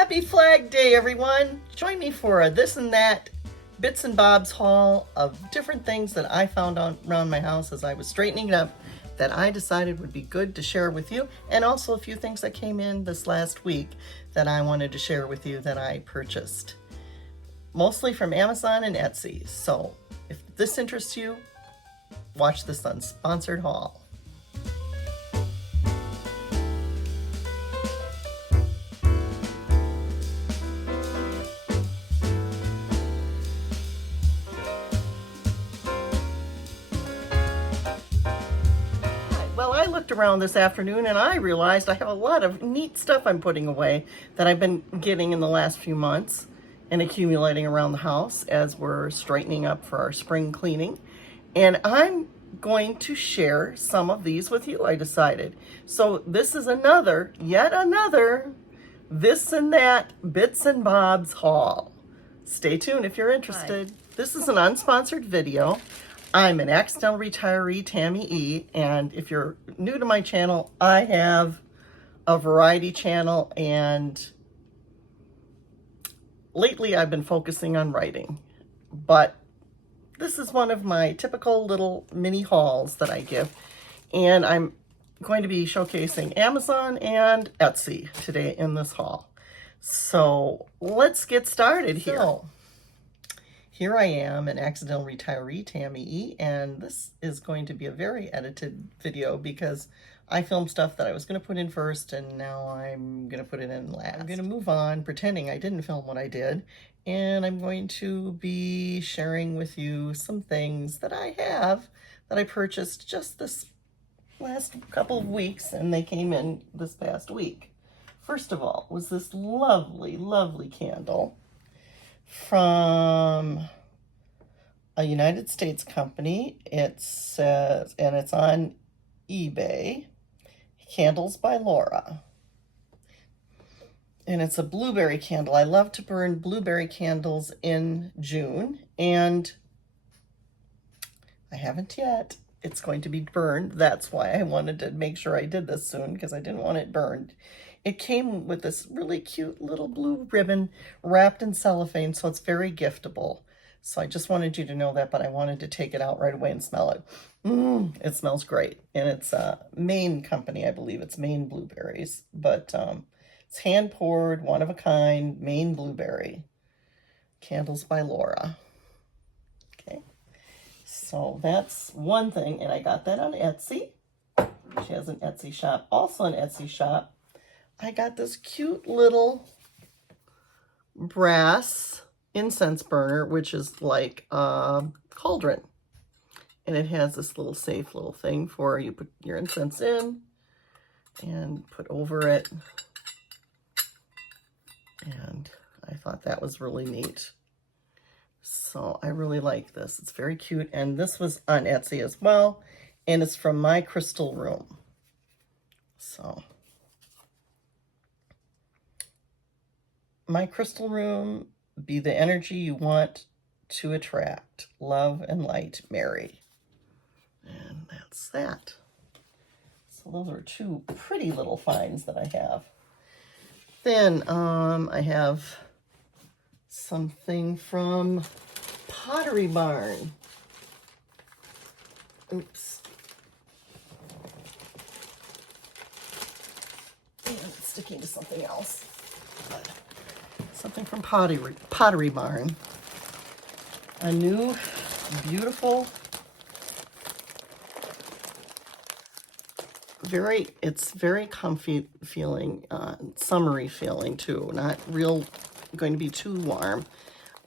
Happy Flag Day, everyone! Join me for a this and that bits and bobs haul of different things that I found around my house as I was straightening it up that I decided would be good to share with you, and also a few things that came in this last week that I wanted to share with you that I purchased. Mostly from Amazon and Etsy. So if this interests you, watch this unsponsored haul. Well, I looked around this afternoon and I realized I have a lot of neat stuff I'm putting away that I've been getting in the last few months and accumulating around the house as we're straightening up for our spring cleaning. And I'm going to share some of these with you, I decided. So this is yet another this and that bits and bobs haul. Stay tuned if you're interested. Hi. This is an unsponsored video. I'm an accidental retiree, Tammy E, and if you're new to my channel, I have a variety channel, and lately I've been focusing on writing, but this is one of my typical little mini hauls that I give, and I'm going to be showcasing Amazon and Etsy today in this haul. So let's get started here. So, here I am, an accidental retiree, Tammy E, and this is going to be a very edited video because I filmed stuff that I was going to put in first and now I'm going to put it in last. I'm going to move on pretending I didn't film what I did, and I'm going to be sharing with you some things that I have that I purchased just this last couple of weeks, and they came in this past week. First of all was this lovely, lovely candle from a United States company. It says, and it's on eBay, Candles by Laura. And it's a blueberry candle. I love to burn blueberry candles in June, and I haven't yet. It's going to be burned. That's why I wanted to make sure I did this soon, because I didn't want it burned. It came with this really cute little blue ribbon wrapped in cellophane, so it's very giftable. So I just wanted you to know that, but I wanted to take it out right away and smell it. It smells great. And it's a Maine company, I believe. It's Maine blueberries, but it's hand poured, one of a kind, Maine blueberry. Candles by Laura. Okay, so that's one thing, and I got that on Etsy. She has an Etsy shop. Also an Etsy shop, I got this cute little brass incense burner, which is like a cauldron. And it has this little safe little thing for you put your incense in and put over it. And I thought that was really neat. So I really like this. It's very cute. And this was on Etsy as well. And it's from My Crystal Room. So My Crystal Room, be the energy you want to attract. Love and light, Mary. And that's that. So those are two pretty little finds that I have. Then I have something from Pottery Barn. Oops. And it's sticking to something else. Something from Pottery Barn. A new, beautiful, it's very comfy feeling, summery feeling too. Not real, going to be too warm.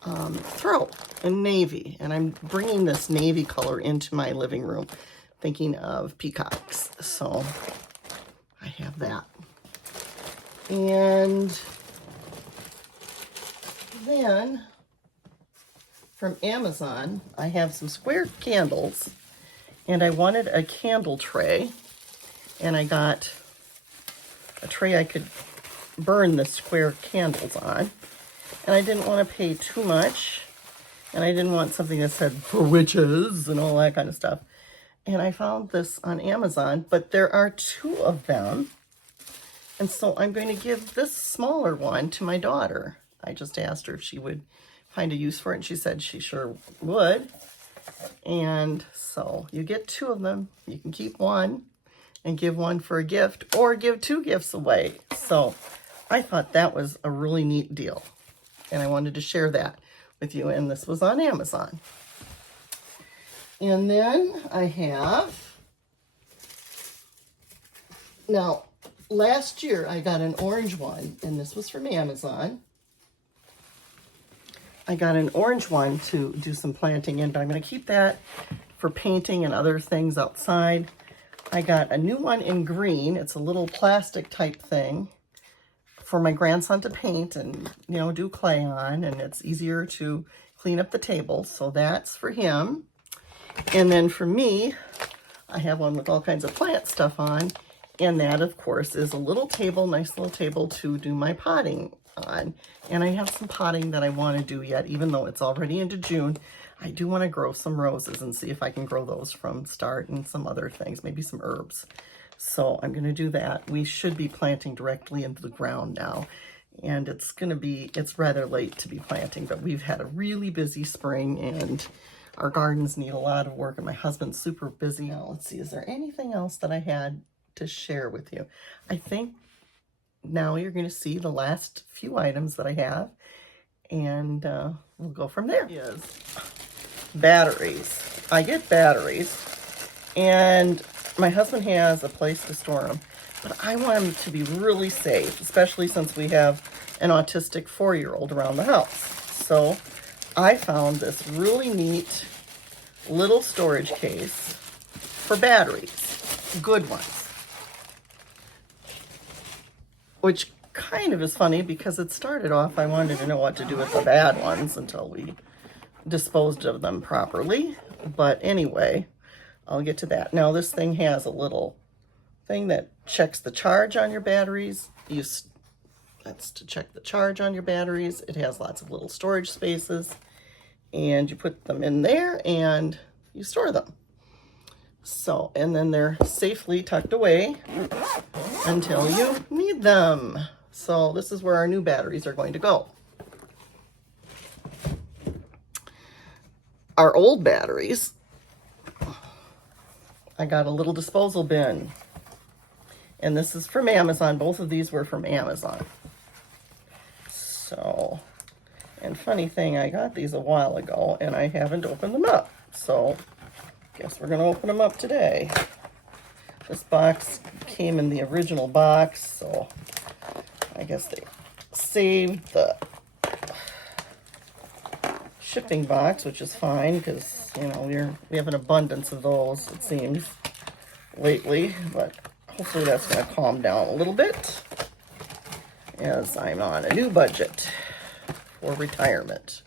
Throw in navy. And I'm bringing this navy color into my living room, thinking of peacocks. So I have that. And then from Amazon, I have some square candles, and I wanted a candle tray, and I got a tray I could burn the square candles on, and I didn't want to pay too much, and I didn't want something that said for witches and all that kind of stuff. And I found this on Amazon, but there are two of them, And so I'm going to give this smaller one to my daughter. I just asked her if she would find a use for it, and she said she sure would. And so you get 2 of them. You can keep one and give one for a gift, or give 2 gifts away. So I thought that was a really neat deal, and I wanted to share that with you. And this was on Amazon. And then I have, now last year I got an orange one, and this was from Amazon. I got an orange one to do some planting in, but I'm going to keep that for painting and other things outside. I got a new one in green. It's a little plastic type thing for my grandson to paint and, you know, do clay on, and it's easier to clean up the table. So that's for him. And then for me, I have one with all kinds of plant stuff on, and that, of course, is a little table, nice little table to do my potting on. And I have some potting that I want to do yet, even though it's already into June. I do want to grow some roses and see if I can grow those from start, and some other things, maybe some herbs. So I'm going to do that. We should be planting directly into the ground now, and it's rather late to be planting, but we've had a really busy spring, and our gardens need a lot of work, and my husband's super busy. Now, let's see, is there anything else that I had to share with you? I think now you're going to see the last few items that I have, and we'll go from there. Yes. Batteries. I get batteries, and my husband has a place to store them, but I want them to be really safe, especially since we have an autistic 4-year-old around the house. So I found this really neat little storage case for batteries, good ones, which kind of is funny because it started off, I wanted to know what to do with the bad ones until we disposed of them properly. But anyway, I'll get to that. Now, this thing has a little thing that checks the charge on your batteries. That's to check the charge on your batteries. It has lots of little storage spaces, and you put them in there and you store them. So, and then they're safely tucked away until you need them. So this is where our new batteries are going to go. Our old batteries, I got a little disposal bin, and this is from Amazon. Both of these were from Amazon. So, and funny thing, I got these a while ago and I haven't opened them up. So, guess we're gonna open them up today. This box came in the original box, so I guess they saved the shipping box, which is fine because, you know, we have an abundance of those, it seems, lately. But hopefully that's going to calm down a little bit as I'm on a new budget for retirement.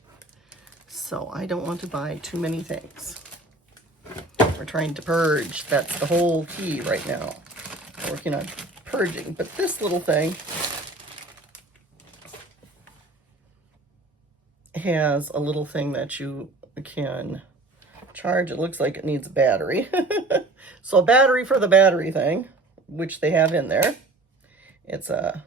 So I don't want to buy too many things. We're trying to purge. That's the whole key right now. We're working on purging. But this little thing has a little thing that you can charge. It looks like it needs a battery. So a battery for the battery thing, which they have in there. It's I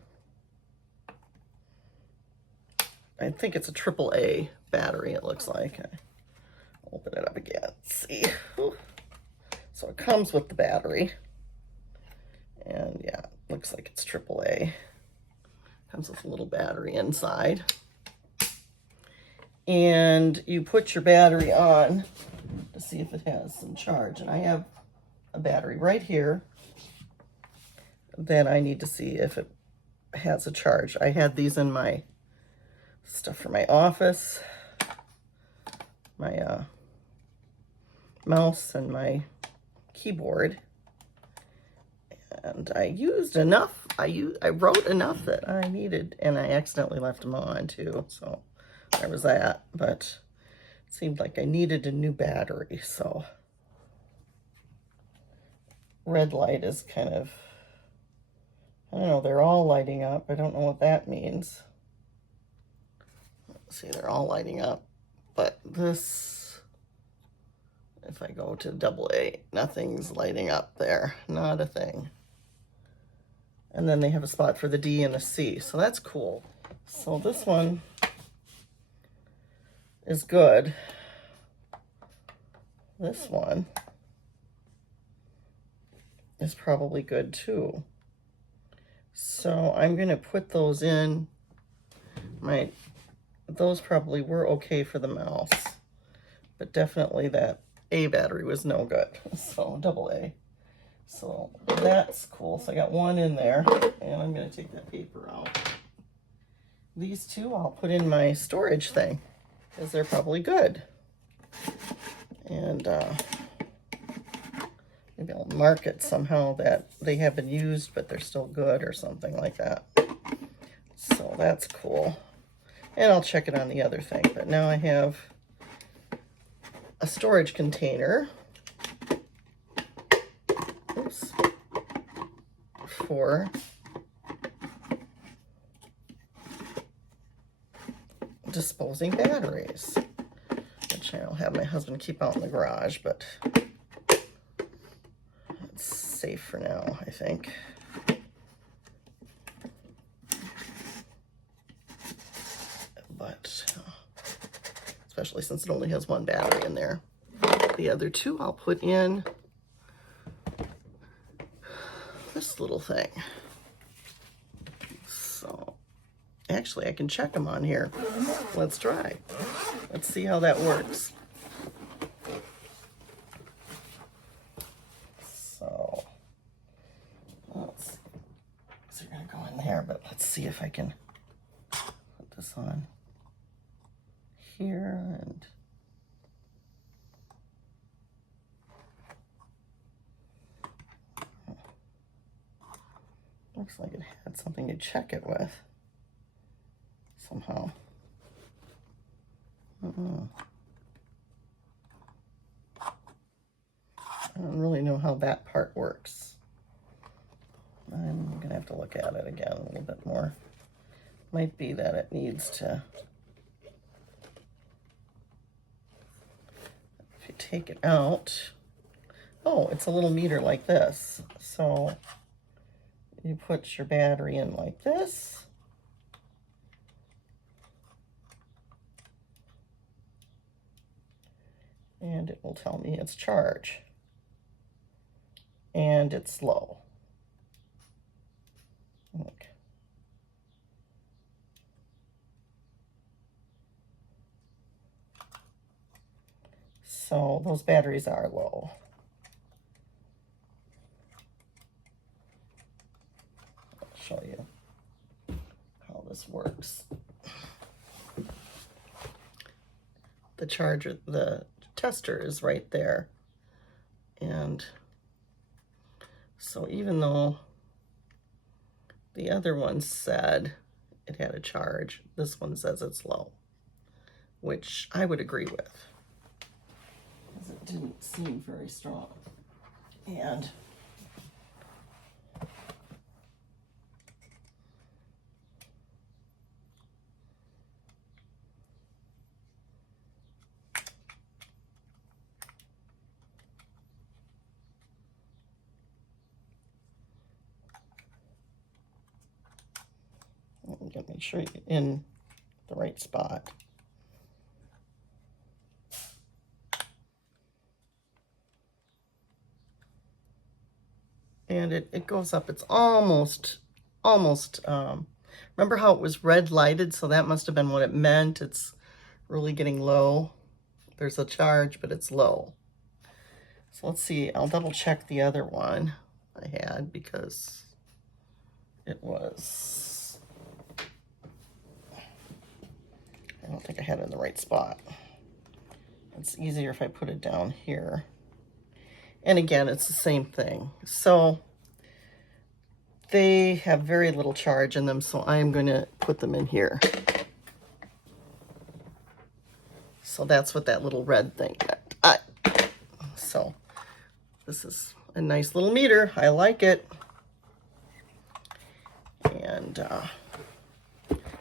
think it's a AAA battery, it looks like. Open it up again. Let's see. So it comes with the battery. And yeah, looks like it's AAA. Comes with a little battery inside. And you put your battery on to see if it has some charge. And I have a battery right here. Then I need to see if it has a charge. I had these in my stuff for my office, my mouse and my keyboard. And I used enough. I wrote enough that I needed, and I accidentally left them on too. So there was that, but it seemed like I needed a new battery. So red light is kind of, I don't know, they're all lighting up. I don't know what that means. Let's see, they're all lighting up. But this, if I go to AA, nothing's lighting up there. Not a thing. And then they have a spot for the D and a C. So that's cool. So this one is good. This one is probably good too. So I'm going to put those in. Those probably were okay for the mouse, but definitely that A battery was no good. So double A. So that's cool. So I got one in there, and I'm going to take that paper out. These two I'll put in my storage thing because they're probably good. And maybe I'll mark it somehow that they have been used, but they're still good or something like that. So that's cool. And I'll check it on the other thing. But now I have a storage container. Oops. For disposing batteries, which I'll have my husband keep out in the garage, but it's safe for now, I think. But especially since it only has one battery in there. The other two I'll put in this little thing. So actually I can check them on here. Let's try. Let's see how that works. So they're gonna go in there, but let's see if I can put this on here and looks like it had something to check it with somehow. I don't really know how that part works. I'm gonna have to look at it again a little bit more. Might be that it needs to, if you take it out, oh, it's a little meter like this. So you put your battery in like this. And it will tell me its charge. And it's low. Look. So those batteries are low. I'll show you how this works. The charger, the tester is right there. And so even though the other one said it had a charge, this one says it's low, which I would agree with, because it didn't seem very strong. And make sure you're in the right spot. And it goes up. It's almost, remember how it was red lighted? So that must have been what it meant. It's really getting low. There's a charge, but it's low. So let's see, I'll double check the other one I had because it was, I don't think I had it in the right spot. It's easier if I put it down here. And again, it's the same thing. So they have very little charge in them, so I am going to put them in here. So that's what that little red thing meant. So this is a nice little meter. I like it. And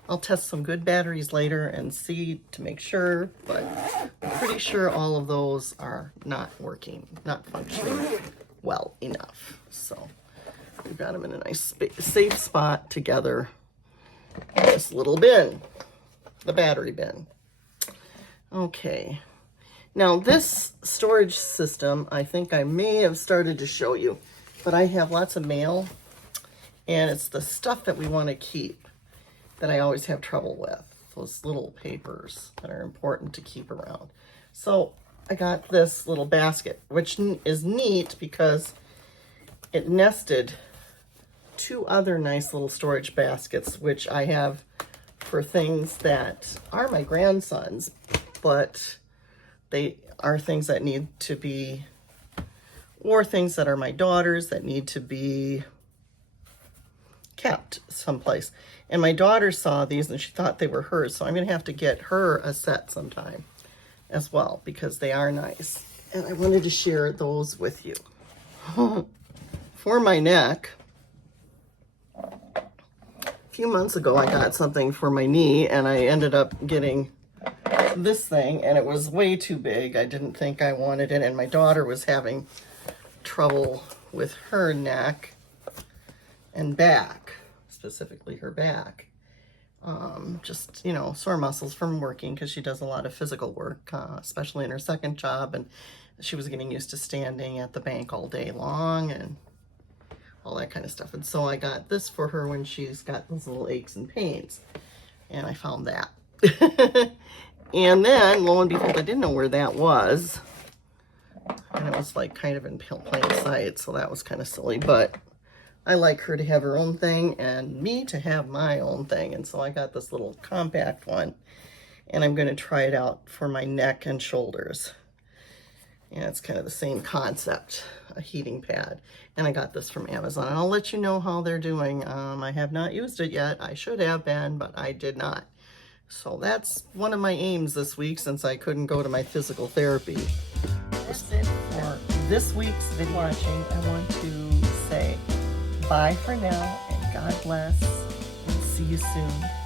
I'll test some good batteries later and see to make sure, but I'm pretty sure all of those are not working, not functioning well enough. So We've got them in a nice safe spot together. This little bin, the battery bin. Okay. Now this storage system, I think I may have started to show you, but I have lots of mail, and it's the stuff that we want to keep that I always have trouble with. Those little papers that are important to keep around. So I got this little basket, which is neat because it nested 2 other nice little storage baskets, which I have for things that are my grandsons, but they are things that need to be, or things that are my daughters that need to be kept someplace. And my daughter saw these and she thought they were hers, so I'm gonna have to get her a set sometime as well because they are nice. And I wanted to share those with you. For my neck, a few months ago I got something for my knee and I ended up getting this thing and it was way too big. I didn't think I wanted it, and my daughter was having trouble with her neck and back, specifically her back. Just, you know, sore muscles from working because she does a lot of physical work, especially in her second job, and she was getting used to standing at the bank all day long and all that kind of stuff. And so I got this for her when she's got those little aches and pains, and I found that. And then, lo and behold, I didn't know where that was, and it was like kind of in plain sight, so that was kind of silly, but I like her to have her own thing and me to have my own thing. And so I got this little compact one, and I'm going to try it out for my neck and shoulders. And it's kind of the same concept, a heating pad. And I got this from Amazon. And I'll let you know how they're doing. I have not used it yet. I should have been, but I did not. So that's one of my aims this week since I couldn't go to my physical therapy. That's it for this week's video watching. I want to say bye for now, and God bless, and see you soon.